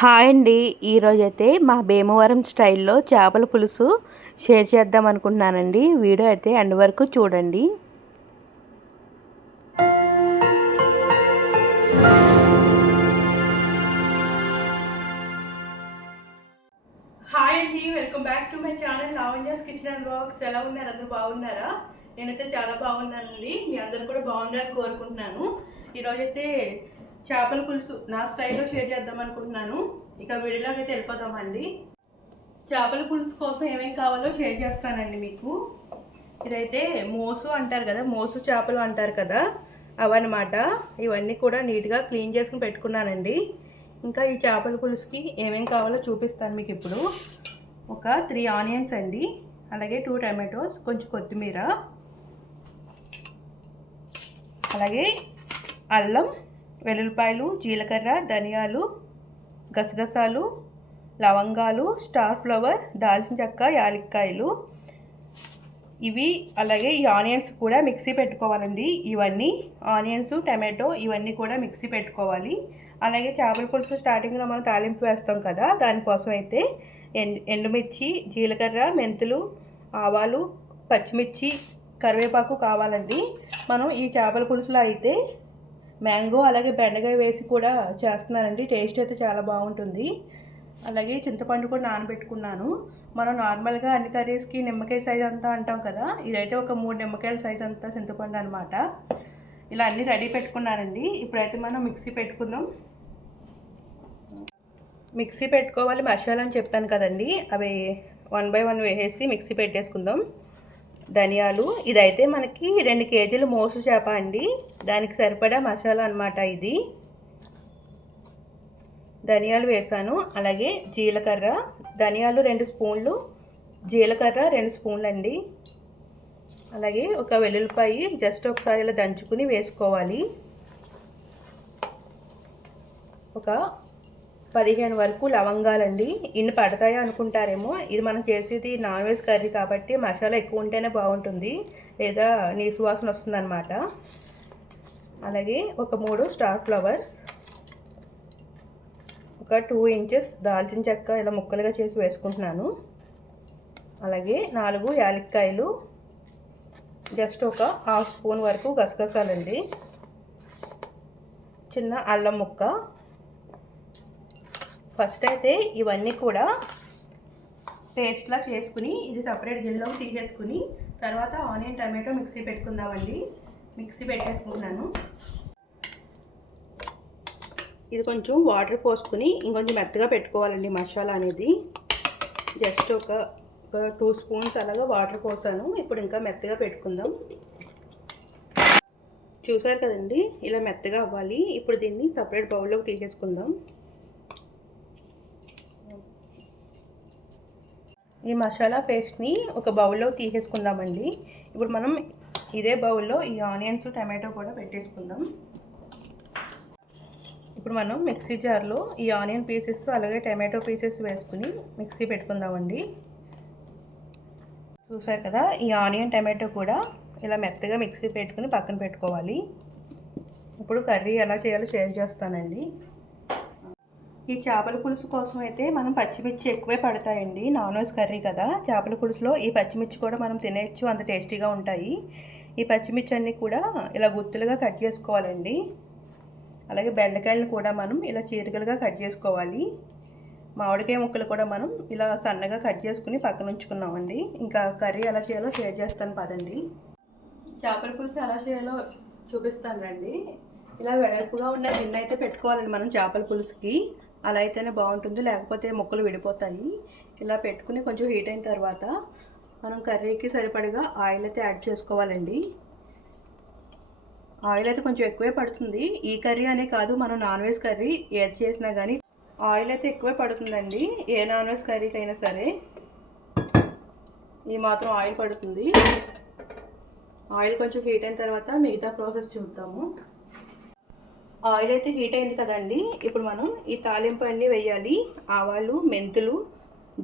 Hi అండి. ఈరోజు అయితే మా భీమవరం స్టైల్లో చేపల పులుసు షేర్ చేద్దాం అనుకుంటున్నానండి. వీడియో అయితే ఎండ్ వరకు చూడండి. హాయ్ అండి. Welcome back to my channel Lavanya's kitchen and blogs ఎలా ఉన్నారు? అందరూ బాగున్నారా? నేనైతే చాలా బాగున్నానండి. మీ అందరు కూడా బాగున్నారని కోరుకుంటున్నాను. ఈరోజైతే చేపల పులుసు నా స్టైల్లో షేర్ చేద్దాం అనుకుంటున్నాను. ఇక వీడియోలోకి అయితే చేపల పులుసు కోసం ఏమేమి కావాలో షేర్ చేస్తానండి మీకు. ఇదైతే మోసు అంటారు కదా మోసు చేపలు అంటారు కదా అవన్నమాట. ఇవన్నీ కూడా నీట్గా క్లీన్ చేసుకుని పెట్టుకున్నానండి. ఇంకా ఈ చేపల పులుసుకి ఏమేం కావాలో చూపిస్తాను మీకు ఇప్పుడు. ఒక త్రీ ఆనియన్స్ అండి అలాగే టూ టమాటోస్ కొంచెం కొత్తిమీర అలాగే అల్లం వెల్లుల్లిపాయలు జీలకర్ర ధనియాలు గసగసాలు లవంగాలు స్టార్ ఫ్లవర్ దాల్చిన చెక్క యాలక్కాయలు. ఇవి అలాగే ఈ ఆనియన్స్ కూడా మిక్సీ పెట్టుకోవాలండి. ఇవన్నీ ఆనియన్స్ టమాటో ఇవన్నీ కూడా మిక్సీ పెట్టుకోవాలి. అలాగే చేపల పులుసు స్టార్టింగ్లో మనం తాలింపు వేస్తాం కదా దానికోసం అయితే ఎండు ఎండుమిర్చి జీలకర్ర మెంతులు ఆవాలు పచ్చిమిర్చి కరివేపాకు కావాలండి. మనం ఈ చేపల పులుసులో అయితే మ్యాంగో అలాగే బెండకాయ వేసి కూడా చేస్తున్నానండి టేస్ట్ అయితే చాలా బాగుంటుంది. అలాగే చింతపండు కూడా నానబెట్టుకున్నాను. మనం నార్మల్గా అన్ని కర్రీస్కి నిమ్మకాయ సైజ్ అంతా అంటాం కదా ఇదైతే ఒక మూడు నిమ్మకాయల సైజ్ అంతా చింతపండు అనమాట ఇలా అన్నీ రెడీ పెట్టుకున్నానండి ఇప్పుడైతే మనం మిక్సీ పెట్టుకుందాం. మిక్సీ పెట్టుకోవాలి మసాలా అని చెప్పాను కదండి. అవి వన్ బై వన్ వేసేసి మిక్సీ పెట్టేసుకుందాం. ధనియాలు. ఇదైతే మనకి రెండు కేజీలు మోసు చేప అండి. దానికి సరిపడా మసాలా అనమాట ఇది. ధనియాలు వేసాను. అలాగే జీలకర్ర. ధనియాలు రెండు స్పూన్లు. జీలకర్ర రెండు స్పూన్లు అండి అలాగే ఒక వెల్లుల్లిపాయ జస్ట్ ఒకసారి ఇలా దంచుకుని వేసుకోవాలి. ఒక పదిహేను వరకు లవంగాలండి. ఇన్ని పడతాయా అనుకుంటారేమో. ఇది మనం చేసేది నాన్ వెజ్ కర్రీ కాబట్టి మసాలా ఎక్కువ ఉంటేనే బాగుంటుంది. లేదా నీసు వాసన వస్తుందన్నమాట. అలాగే ఒక మూడు స్టార్ ఫ్లవర్స్. ఒక టూ ఇంచెస్ దాల్చిన చెక్క ఇలా ముక్కలుగా చేసి వేసుకుంటున్నాను. అలాగే నాలుగు యాలక్కాయలు. జస్ట్ ఒక హాఫ్ స్పూన్ వరకు గసగసాలండి. చిన్న అల్లం ముక్క. ఫస్ట్ అయితే ఇవన్నీ కూడా పేస్ట్లా చేసుకుని ఇది సపరేట్ గిన్నెలోకి తీసేసుకుని తర్వాత ఆనియన్ టమాటో మిక్సీ పెట్టుకుందామండి. మిక్సీ పెట్టేసుకుంటున్నాను. ఇది కొంచెం వాటర్ పోసుకుని ఇంకొంచెం మెత్తగా పెట్టుకోవాలండి మసాలా అనేది. జస్ట్ ఒక ఒక టూ స్పూన్స్ అలాగా వాటర్ పోసాను. ఇప్పుడు ఇంకా మెత్తగా పెట్టుకుందాం. చూసారు కదండి? ఇలా మెత్తగా అవ్వాలి. ఇప్పుడు దీన్ని సపరేట్ బౌల్లోకి తీసేసుకుందాం. ఈ మసాలా పేస్ట్ని ఒక బౌల్లో తీసేసుకుందామండి. ఇప్పుడు మనం ఇదే బౌల్లో ఈ ఆనియన్స్ టమాటో కూడా పెట్టేసుకుందాం. ఇప్పుడు మనం మిక్సీ జార్లో ఈ ఆనియన్ పీసెస్ అలాగే టమాటో పీసెస్ వేసుకుని మిక్సీ పెట్టుకుందామండి. చూసారు కదా ఈ ఆనియన్ టమాటో కూడా ఇలా మెత్తగా మిక్సీ పెట్టుకుని పక్కన పెట్టుకోవాలి. ఇప్పుడు కర్రీ ఎలా చేయాలో షేర్ చేస్తానండి. ఈ చేపల పులుసు కోసం అయితే మనం పచ్చిమిర్చి ఎక్కువే పడతాయండి. నాన్ వెజ్ కర్రీ కదా. చేపల పులుసులో ఈ పచ్చిమిర్చి కూడా మనం తినేయచ్చు. అంత టేస్టీగా ఉంటాయి. ఈ పచ్చిమిర్చి అన్నీ కూడా ఇలా గుత్తులుగా కట్ చేసుకోవాలండి. అలాగే బెండకాయలను కూడా మనం ఇలా చీరికలుగా కట్ చేసుకోవాలి. మామిడికాయ ముక్కలు కూడా మనం ఇలా సన్నగా కట్ చేసుకుని పక్కన ఉంచుకున్నామండి. ఇంకా కర్రీ ఎలా చేయాలో షేర్ చేస్తాను పదండి. చేపల పులుసు ఎలా చేయాలో చూపిస్తాను రండి ఇలా వెడల్పుగా ఉన్న గిన్నె అయితే పెట్టుకోవాలండి మనం చేపల పులుసుకి. అలా అయితేనే బాగుంటుంది. లేకపోతే ముక్కలు విడిపోతాయి. ఇలా పెట్టుకుని కొంచెం హీట్ అయిన తర్వాత మనం కర్రీకి సరిపడగా ఆయిల్ అయితే యాడ్ చేసుకోవాలండి. ఆయిల్ అయితే కొంచెం ఎక్కువే పడుతుంది. ఈ కర్రీ అనే కాదు మనం నాన్ వెజ్ కర్రీ ఏది చేసినా కానీ ఆయిల్ అయితే ఎక్కువే పడుతుందండి. ఏ నాన్ వెజ్ కర్రీకి అయినా సరే ఈ మాత్రం ఆయిల్ పడుతుంది. ఆయిల్ కొంచెం హీట్ అయిన తర్వాత మిగతా ప్రాసెస్ చూద్దాము. ఆయిల్ అయితే హీట్ అయింది కదండి. ఇప్పుడు మనం ఈ తాలింపు అన్నీ వేయాలి. ఆవాలు మెంతులు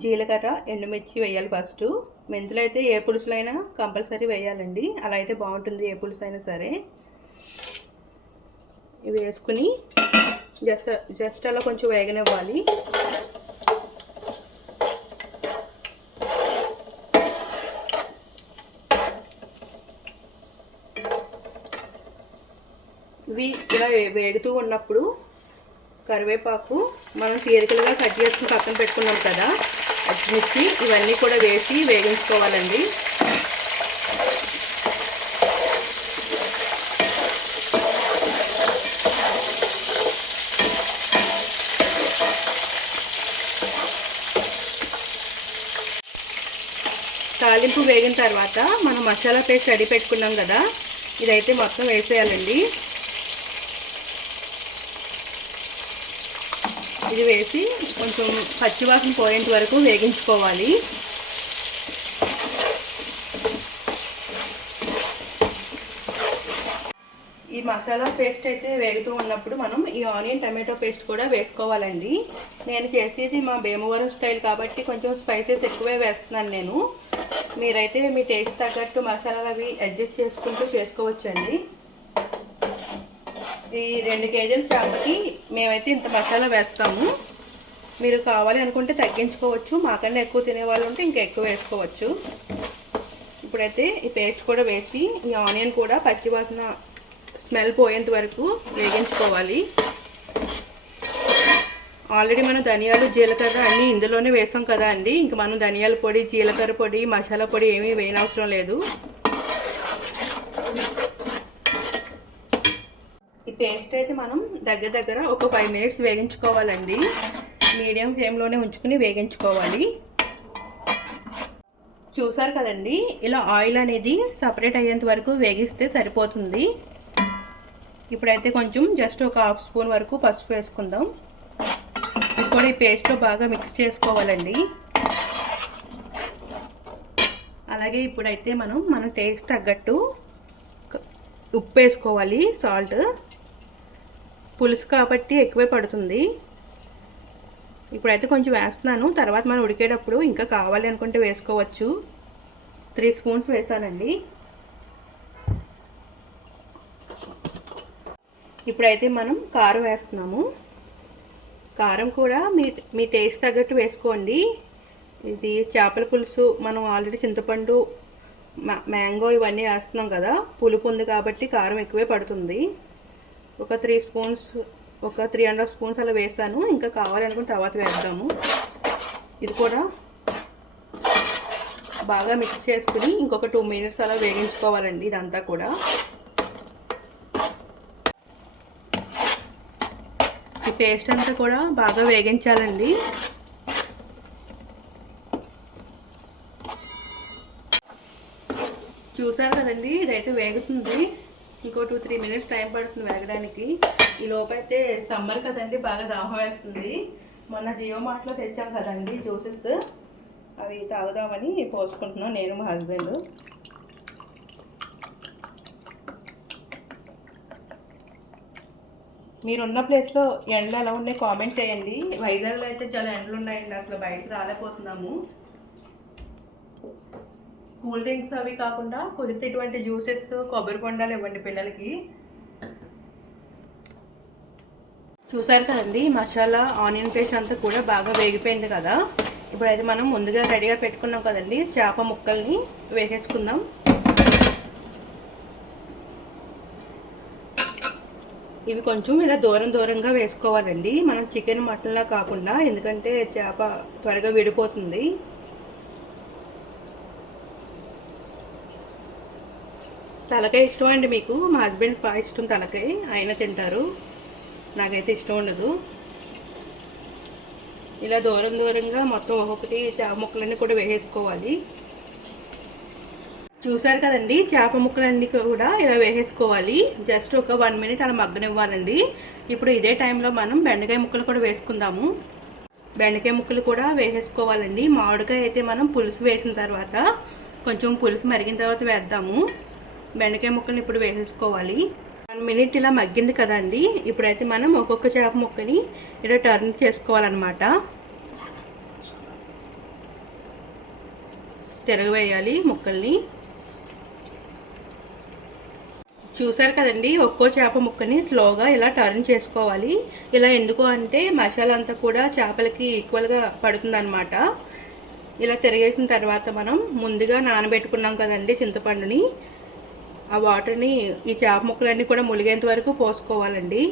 జీలకర్ర ఎండుమిర్చి వేయాలి ఫస్ట్ మెంతులు అయితే ఏ పులుసులైనా కంపల్సరీ వేయాలండి. అలా అయితే బాగుంటుంది ఏ పులుసు అయినా సరే. ఇవి వేసుకుని జస్ట్ జస్ట్ అలా కొంచెం వేగనివ్వాలి. ఇవి ఇలా వేగుతూ ఉన్నప్పుడు కరివేపాకు మనం తీరికలుగా కట్ చేసుకుని పక్కన పెట్టుకున్నాం కదా పచ్చిమిర్చి ఇవన్నీ కూడా వేసి వేగించుకోవాలండి. తాలింపు వేగిన తర్వాత మనం మసాలా పేస్ట్ రెడీ పెట్టుకున్నాం కదా ఇదైతే మొత్తం వేసేయాలండి. ఇది వేసి కొంచెం పచ్చివాసన పోయేంత వరకు వేగించుకోవాలి. ఈ మసాలా పేస్ట్ అయితే వేగుతూ ఉన్నప్పుడు మనం ఈ ఆనియన్ టమాటో పేస్ట్ కూడా వేసుకోవాలండి. నేను చేసేది మా భీమవరం స్టైల్ కాబట్టి కొంచెం స్పైసెస్ ఎక్కువే వేస్తున్నాను నేను. మీరైతే మీ టేస్ట్ తగ్గట్టు మసాలాలు అవి అడ్జస్ట్ చేసుకుంటూ చేసుకోవచ్చండి. ఈ రెండు కేజీల చేపకి మేమైతే ఇంత మసాలా వేస్తాము. మీరు కావాలి అనుకుంటే తగ్గించుకోవచ్చు. మాకన్నా ఎక్కువ తినేవాళ్ళు ఉంటే ఇంకా ఎక్కువ వేసుకోవచ్చు. ఇప్పుడైతే ఈ పేస్ట్ కూడా వేసి ఈ ఆనియన్ కూడా పచ్చి వాసన స్మెల్ పోయేంత వరకు వేగించుకోవాలి. ఆల్రెడీ మనం ధనియాలు జీలకర్ర అన్నీ ఇందులోనే వేసాం కదా అండి. ఇంక మనం ధనియాల పొడి జీలకర్ర పొడి మసాలా పొడి ఏమీ వేయనవసరం లేదు. అయితే మనం దగ్గర దగ్గర ఒక ఫైవ్ మినిట్స్ వేగించుకోవాలండి. మీడియం ఫ్లేమ్లోనే ఉంచుకుని వేగించుకోవాలి. చూసారు కదండి ఇలా ఆయిల్ అనేది సపరేట్ అయ్యేంత వరకు వేగిస్తే సరిపోతుంది. ఇప్పుడైతే కొంచెం జస్ట్ ఒక హాఫ్ స్పూన్ వరకు పసుపు వేసుకుందాం. ఇది కూడా ఈ పేస్ట్లో బాగా మిక్స్ చేసుకోవాలండి. అలాగే ఇప్పుడైతే మనం మన టేస్ట్ తగ్గట్టు ఉప్పు వేసుకోవాలి సాల్ట్ పులుసు కాబట్టి ఎక్కువే పడుతుంది. ఇప్పుడైతే కొంచెం వేస్తున్నాను. తర్వాత మనం ఉడికేటప్పుడు ఇంకా కావాలి అనుకుంటే వేసుకోవచ్చు. త్రీ స్పూన్స్ వేసానండి. ఇప్పుడైతే మనం కారం వేస్తున్నాము. కారం కూడా మీ మీ టేస్ట్ తగ్గట్టు వేసుకోండి. ఇది చేపల పులుసు మనం ఆల్రెడీ చింతపండు మ్యాంగో ఇవన్నీ వేస్తున్నాం కదా. పులుపు ఉంది కాబట్టి కారం ఎక్కువే పడుతుంది. ఒక త్రీ స్పూన్స్ ఒక త్రీ అండ్ హాఫ్ స్పూన్స్ అలా వేసాను. ఇంకా కావాలనుకుని తర్వాత వేద్దాము. ఇది కూడా బాగా మిక్స్ చేసుకుని ఇంకొక టూ మినిట్స్ అలా వేగించుకోవాలండి ఇదంతా కూడా. ఈ పేస్ట్ అంతా కూడా బాగా వేగించాలండి. చూసారు కదండి ఇదైతే వేగుతుంది. ఇంకో టూ త్రీ మినిట్స్ టైం పడుతుంది వేగడానికి ఈ లోపైతే సమ్మర్ కదండి బాగా దాహం వేస్తుంది. మొన్న జియో మార్ట్లో తెచ్చాం కదండి జ్యూసెస్. అవి తాగుదామని పోసుకుంటున్నాం నేను మా హస్బెండ్ మీరున్న ప్లేస్లో ఎండలు ఎలా ఉన్నాయి కామెంట్ చేయండి. వైజాగ్లో అయితే చాలా ఎండలు ఉన్నాయండి అసలు బయటకు రాలేకపోతున్నాము. కూల్ డ్రింక్స్ అవి కాకుండా కుదిరితే ఇటువంటి జ్యూసెస్ కొబ్బరి బొండాలు ఇవ్వండి పిల్లలకి. చూసారు కదండి మసాలా ఆనియన్ పేస్ట్ అంతా కూడా బాగా వేగిపోయింది కదా. ఇప్పుడైతే మనం ముందుగా రెడీగా పెట్టుకున్నాం కదండి చేప ముక్కల్ని వేసేసుకుందాం. ఇవి కొంచెం ఇలా దూరం దూరంగా వేసుకోవాలండి. మనం చికెన్ మటన్లా కాకుండా ఎందుకంటే చేప త్వరగా విడిపోతుంది. తలకాయ ఇష్టం అండి మీకు. మా హస్బెండ్ బాగా ఇష్టం తలకాయ. ఆయన తింటారు. నాకైతే ఇష్టం ఉండదు. ఇలా దూరం దూరంగా మొత్తం ఒక్కొక్కటి చేప ముక్కలన్నీ కూడా వేసేసుకోవాలి. చూసారు కదండి చేప ముక్కలన్నీ కూడా ఇలా వేసేసుకోవాలి. జస్ట్ ఒక వన్ మినిట్ అలా మగ్గనివ్వాలండి. ఇప్పుడు ఇదే టైంలో మనం బెండకాయ ముక్కలు కూడా వేసుకుందాము. బెండకాయ ముక్కలు కూడా వేసేసుకోవాలండి. మామిడికాయ అయితే మనం పులుసు వేసిన తర్వాత కొంచెం పులుసు మరిగిన తర్వాత వేద్దాము. బెండకాయ ముక్కని ఇప్పుడు వేసేసుకోవాలి. వన్ మినిట్ ఇలా మగ్గింది కదండి. ఇప్పుడైతే మనం ఒక్కొక్క చేప ముక్కని ఇలా టర్న్ చేసుకోవాలన్నమాట. తిరగవేయాలి ముక్కల్ని. చూసారు కదండి ఒక్కో చేప ముక్కని స్లోగా ఇలా టర్న్ చేసుకోవాలి. ఇలా ఎందుకు అంటే మసాలా అంతా కూడా చేపలకి ఈక్వల్గా పడుతుందన్నమాట. ఇలా తిరిగేసిన తర్వాత మనం ముందుగా నానబెట్టుకున్నాం కదండి చింతపండుని. ఆ వాటర్ని ఈ చేప ముక్కలన్నీ కూడా ములిగేంత వరకు పోసుకోవాలండి.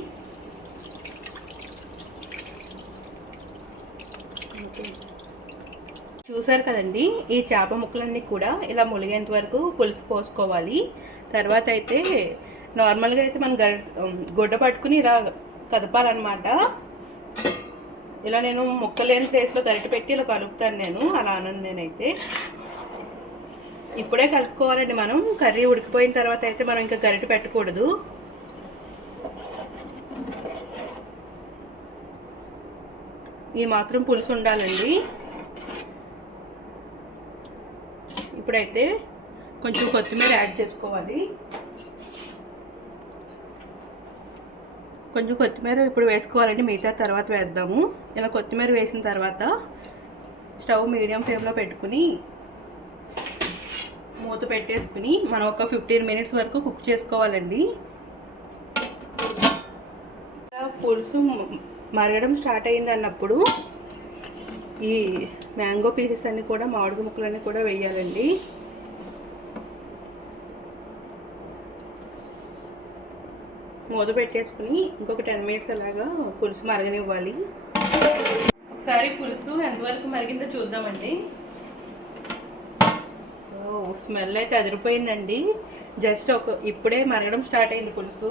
చూసారు కదండి ఈ చేప ముక్కలన్నీ కూడా ఇలా ములిగేంత వరకు పులుసు పోసుకోవాలి. తర్వాత అయితే నార్మల్గా అయితే మనం గరి గుడ్డ పట్టుకుని ఇలా కదపాలన్నమాట. ఇలా నేను ముక్కలేని ప్లేస్లో గరిట పెట్టి ఇలా కలుపుతాను నేను అలా అనను నేనైతే. ఇప్పుడే కలుపుకోవాలండి మనం. కర్రీ ఉడికిపోయిన తర్వాత అయితే మనం ఇంకా గరిటె పెట్టకూడదు. ఈ మాత్రం పులుసు ఉండాలండి. ఇప్పుడైతే కొంచెం కొత్తిమీర యాడ్ చేసుకోవాలి. కొంచెం కొత్తిమీర ఇప్పుడు వేసుకోవాలండి. మిగతా తర్వాత వేద్దాము. ఇలా కొత్తిమీర వేసిన తర్వాత స్టవ్ మీడియం ఫ్లేమ్లో పెట్టుకుని మూత పెట్టేసుకుని మనం ఒక ఫిఫ్టీన్ మినిట్స్ వరకు కుక్ చేసుకోవాలండి. పులుసు మరగడం స్టార్ట్ అయింది అన్నప్పుడు ఈ మ్యాంగో పీసెస్ అన్నీ కూడా మామిడి ముక్కలన్నీ కూడా వేయాలండి. మూత పెట్టేసుకుని ఇంకొక టెన్ మినిట్స్ అలాగా పులుసు మరగనివ్వాలి. ఒకసారి పులుసు ఎంతవరకు మరిగిందో చూద్దామండి. స్మెల్ అయితే అదిరిపోయిందండి. జస్ట్ ఒక ఇప్పుడే మరగడం స్టార్ట్ అయింది పులుసు.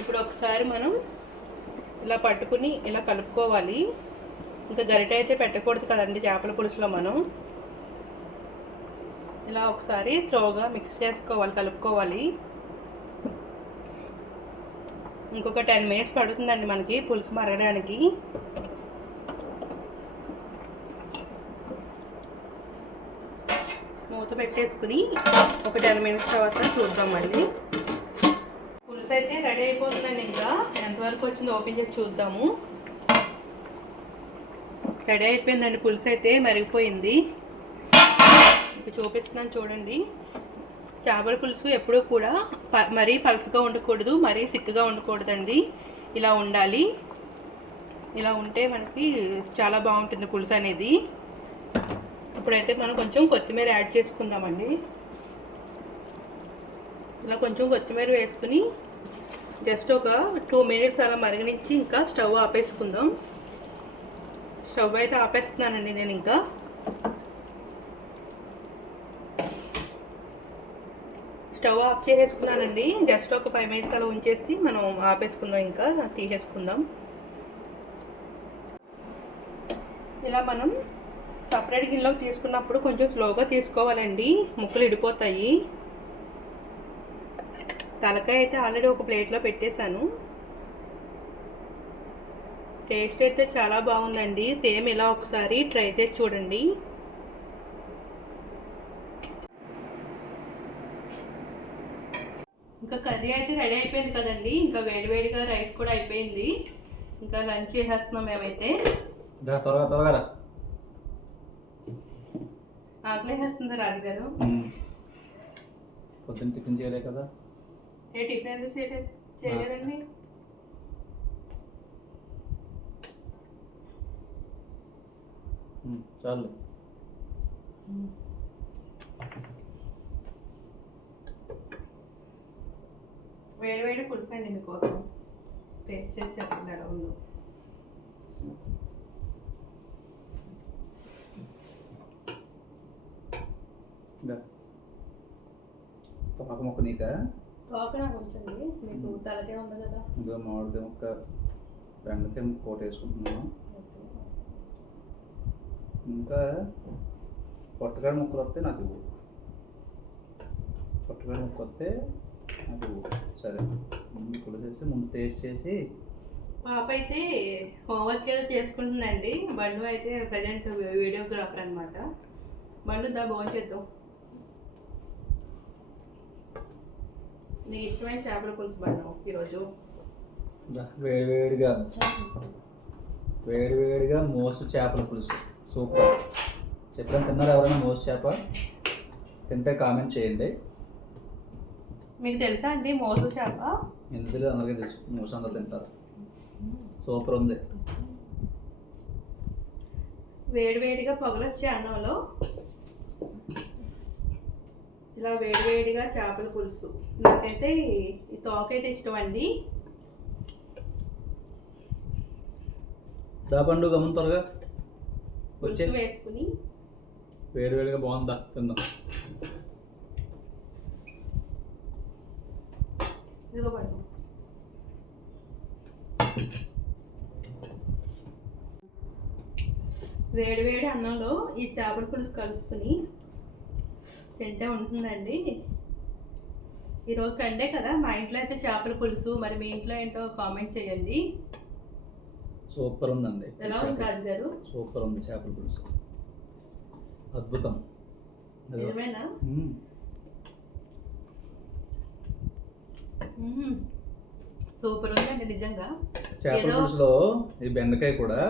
ఇప్పుడు ఒకసారి మనం ఇలా పట్టుకుని ఇలా కలుపుకోవాలి. ఇంకా గరిట అయితే పెట్టకూడదు కదండి చేపల పులుసులో మనం. ఇలా ఒకసారి స్లోగా మిక్స్ చేసుకోవాలి కలుపుకోవాలి. ఇంకొక టెన్ మినిట్స్ పడుతుందండి మనకి పులుసు మరగడానికి. మూత పెట్టేసుకుని ఒక టెన్ మినిట్స్ తర్వాత చూద్దాం మళ్ళీ పులుసు అయితే రెడీ అయిపోతుందండి ఇంకా. ఎంతవరకు వచ్చిందో ఓపెన్ చేసి చూద్దాము. రెడీ అయిపోయిందండి పులుసు అయితే మరిగిపోయింది. ఇప్పుడు చూపిస్తున్నాను చూడండి. చేపల పులుసు ఎప్పుడూ కూడా ప మరీ పలుసుగా ఉండకూడదు మరీ సిక్కుగా ఉండకూడదండి. ఇలా ఉండాలి. ఇలా ఉంటే మనకి చాలా బాగుంటుంది పులుసు అనేది ఇప్పుడైతే మనం కొంచెం కొత్తిమీర యాడ్ చేసుకుందామండి. ఇలా కొంచెం కొత్తిమీర వేసుకుని జస్ట్ ఒక టూ మినిట్స్ అలా మరగనిచ్చి ఇంకా స్టవ్ ఆపేసుకుందాం. స్టవ్ అయితే ఆపేస్తున్నానండి నేను ఇంకా. స్టవ్ ఆఫ్ చేసేసుకున్నానండి. జస్ట్ ఒక ఫైవ్ మినిట్స్ అలా ఉంచేసి మనం ఆపేసుకుందాం ఇంకా తీసేసుకుందాం. ఇలా మనం సపరేట్ గిన్నెలోకి తీసుకున్నప్పుడు కొంచెం స్లోగా తీసుకోవాలండి. ముక్కలు ఇడిపోతాయి. తలకాయ అయితే ఆల్రెడీ ఒక ప్లేట్లో పెట్టేశాను. టేస్ట్ అయితే చాలా బాగుందండి. సేమ్ ఇలా ఒకసారి ట్రై చేసి చూడండి. ఇంకా కర్రీ అయితే రెడీ అయిపోయింది కదండి. ఇంకా వేడివేడిగా రైస్ కూడా అయిపోయింది. ఇంకా లంచ్ చేసేస్తున్నాం మేమైతే. త్వరగా త్వరగా రా ఆకలేసేస్తుంది రాజుగారు పొద్దున్న టిఫిన్ చేయలే కదా. ఏ టిఫిన్ ఎందుకు చేయలేదు చేయలేదండి? చాలు వేడి వేడి పులిపోయింది మీకోసం. టేస్ట్ చేసి చెప్పండి ఎలా ఉందో దా తొక్క మొక్క నీకా తోక నాకు ఉంచండి మీకు తలకే ఉంది కదా? ఇంకా మామిడికాయ ముక్క బెండకాయ ముక్క ఒకటి వేసుకుంటున్నాను ఇంకా పొట్టకాయ ముక్కలు వస్తే నాకు ఇవ్వు. పొట్టకాయ ముక్క వస్తే నాకు ఇవ్వు. సరే. ముందు పులిసేసి ముందు టేస్ట్ చేసి. పాప అయితే హోంవర్క్ ఏదో చేసుకుంటుందండి. బండు అయితే ప్రజెంట్ వీడియోగ్రాఫర్ అనమాట బండు దా భోజనం చేద్దాం నీ ఇష్టమైన చేపల పులుసు బండు ఈరోజు. వేడివేడిగా. వేడివేడిగా మోసు చేపల పులుసు. సూపర్. చెప్పడం తిన్నారు ఎవరైనా మోసు చేప? తింటే కామెంట్ చేయండి. మీకు తెలుసా అండి మోసు చేప? ఎందుకు అందరికీ తెలుసు. మోసం అందరూ తింటారు. సూపర్ ఉంది. వేడివేడిగా పొగలొచ్చే అన్నంలో ఇలా వేడివేడిగా చేపల పులుసు. నాకైతే ఈ- తోకైతే ఇష్టం అండి చాపండు గమనం త్వరగా వచ్చే వేసుకుని. వేడి వేడిగా బాగుందా? తిందాం. ఇదిగో వేడివేడి అన్నంలో ఈ చేపల పులుసు కలుపుకొని తింటే ఉంటుందండి. ఈరోజు సండే కదా మా ఇంట్లో అయితే చేపల పులుసు. మరి మీ ఇంట్లో ఏంటో కామెంట్ చేయండి. సూపర్ ఉందండి. ఎలా ఉంది రాజు గారు సూపర్ ఉంది చేపల పులుసు. అద్భుతం. నిజమేనా. సూపర్ ఉందండి నిజంగా. చేపల పులుసులో ఈ బెండకాయ కూడా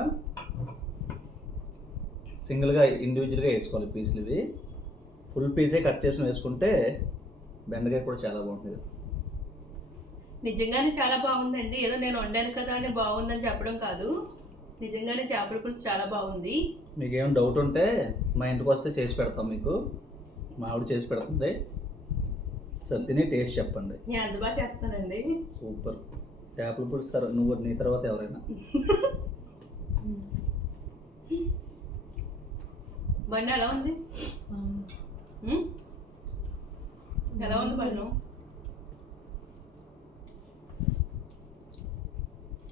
సింగిల్గా ఇండివిజువల్గా వేసుకోవాలి పీసులు ఇవి. ఫుల్ పీసే కట్ చేసి వేసుకుంటే బెండకాయ కూడా చాలా బాగుంటుంది. నిజంగానే చాలా బాగుందండి. ఏదో నేను వండాను కదా అని బాగుందని చెప్పడం కాదు. నిజంగానే చేపల పులుసు చాలా బాగుంది. మీకు ఏం డౌట్ ఉంటే మా ఇంటికి వస్తే చేసి పెడతాం మీకు. మా ఆవిడ చేసి పెడుతుంది. సరే తిని టేస్ట్ చెప్పండి. నేను అందుబా చేస్తానండి. సూపర్. చేపల పులుసు తర్వాత నువ్వు నీ తర్వాత ఎవరైనా. బండి ఎలా ఉంది? ఎలా ఉంది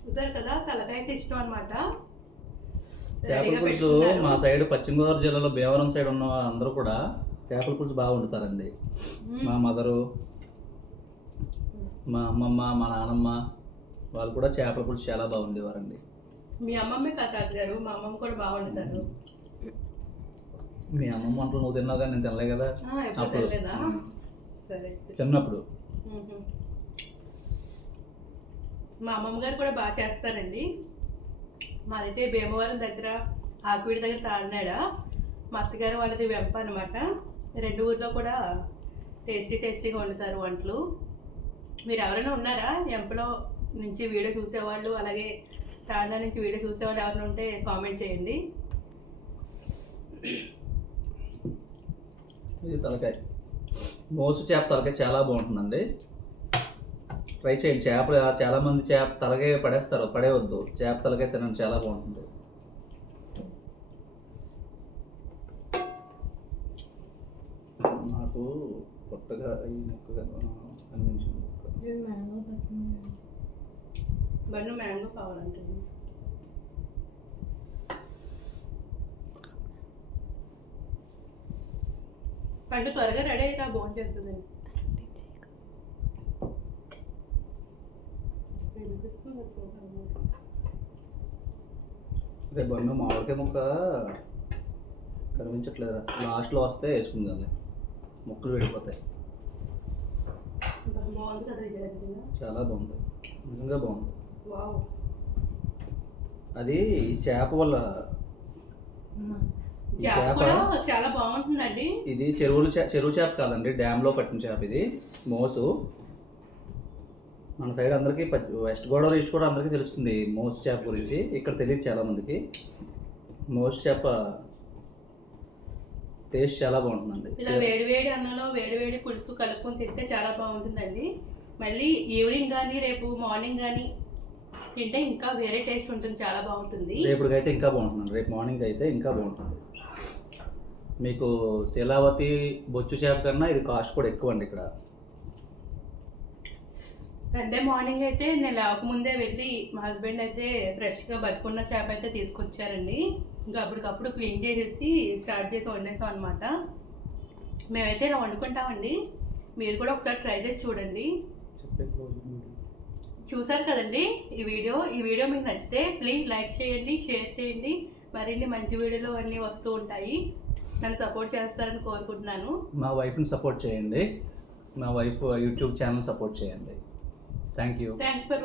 చూసారు కదా తలకాయ అయితే ఇష్టం అనమాట చేపల పులుసు మా సైడ్ పశ్చిమ గోదావరి జిల్లాలో భీమవరం సైడ్ ఉన్న అందరూ కూడా చేపల పులుసు బాగా వండుతారండి మా మదరు మా అమ్మమ్మ మా నాన్నమ్మ వాళ్ళు కూడా చేపల పులుసు చాలా బాగుండేవారండి మీ అమ్మమ్మే కదా గారు మా అమ్మమ్మ కూడా బాగా వండుతారు మీ అమ్మమ్మ వంటలు నువ్వు తిన్నావు కానీ నేను తినలే కదా? అప్పుడు. సరే. చిన్నప్పుడు. మా అమ్మమ్మ గారు కూడా బాగా చేస్తారండి. మాదైతే భీమవరం దగ్గర ఆకువీడి దగ్గర తాడినాడ. మా అత్తగారు వాళ్ళది వెంప అనమాట రెండు ఊర్లో కూడా టేస్టీ టేస్టీగా వండుతారు వంటలు. మీరు ఎవరైనా ఉన్నారా? ఎంపలో నుంచి వీడియో చూసేవాళ్ళు అలాగే తాడినా నుంచి వీడియో చూసేవాళ్ళు ఎవరైనా ఉంటే కామెంట్ చేయండి. ఇది తలకాయ. మోసు చేప తలకాయ చాలా బాగుంటుందండి. ట్రై చేయండి. చేప చాలా మంది చేప తలకాయ పడేస్తారు. పడేవద్దు చేప తలకాయ తినండి చాలా బాగుంటుంది. నాకు కొత్తగా అనిపించింది బండు మ్యాంగో కావాలంటుంది పండు త్వరగా రెడీ అయినా బాగుంటుందండి అదే బండు మామిడికాయ ముక్క కనిపించట్లేదురా. లాస్ట్లో వస్తే వేసుకుందాం ముక్కలు వెళ్ళిపోతాయి. చాలా బాగుంది. నిజంగా బాగుంది. అది చేప వల్ల చేప చేప? కూడా చాలా బాగుంటుందండి. ఇది చెరువులు చెరువు చేప కాదండి డ్యామ్లో పట్టిన చేప ఇది మోసు. మన సైడ్ అందరికీ వెస్ట్ గోదావరి ఈస్ట్ కూడా అందరికీ తెలుస్తుంది మోసు చేప గురించి. ఇక్కడ తెలియదు చాలా మందికి. మోసు చేప టేస్ట్ చాలా బాగుంటుందండి. ఇలా వేడి వేడి అన్నంలో వేడి వేడి పులుసు కలుపుకొని తింటే చాలా బాగుంటుందండి. మళ్ళీ ఈవినింగ్ కానీ రేపు మార్నింగ్ కానీ తింటే ఇంకా వేరే టేస్ట్ ఉంటుంది చాలా బాగుంటుంది. రేపటికైతే ఇంకా బాగుంటుంది. రేపు మార్నింగ్ అయితే ఇంకా బాగుంటుంది. మీకు శీలావతి బొచ్చు చేప కన్నా ఇది కాస్ట్ కూడా ఎక్కువ అండి ఇక్కడ. సండే మార్నింగ్ అయితే నేను లేవకముందే వెళ్ళి మా హస్బెండ్ అయితే ఫ్రెష్గా బతుకున్న చేప అయితే తీసుకొచ్చారండి. ఇంకా అప్పటికప్పుడు క్లీన్ చేసేసి స్టార్ట్ చేసి వండేసాం అనమాట మేమైతే ఇలా వండుకుంటామండి. మీరు కూడా ఒకసారి ట్రై చేసి చూడండి. చూసారు కదండి ఈ వీడియో? ఈ వీడియో మీకు నచ్చితే ప్లీజ్ లైక్ చేయండి షేర్ చేయండి. మరిన్ని మంచి వీడియోలు అన్నీ వస్తూ ఉంటాయి. నన్ను సపోర్ట్ చేస్తారని కోరుకుంటున్నాను. మా వైఫ్ని సపోర్ట్ చేయండి. మా వైఫ్ యూట్యూబ్ ఛానల్ సపోర్ట్ చేయండి. Thank you thanks for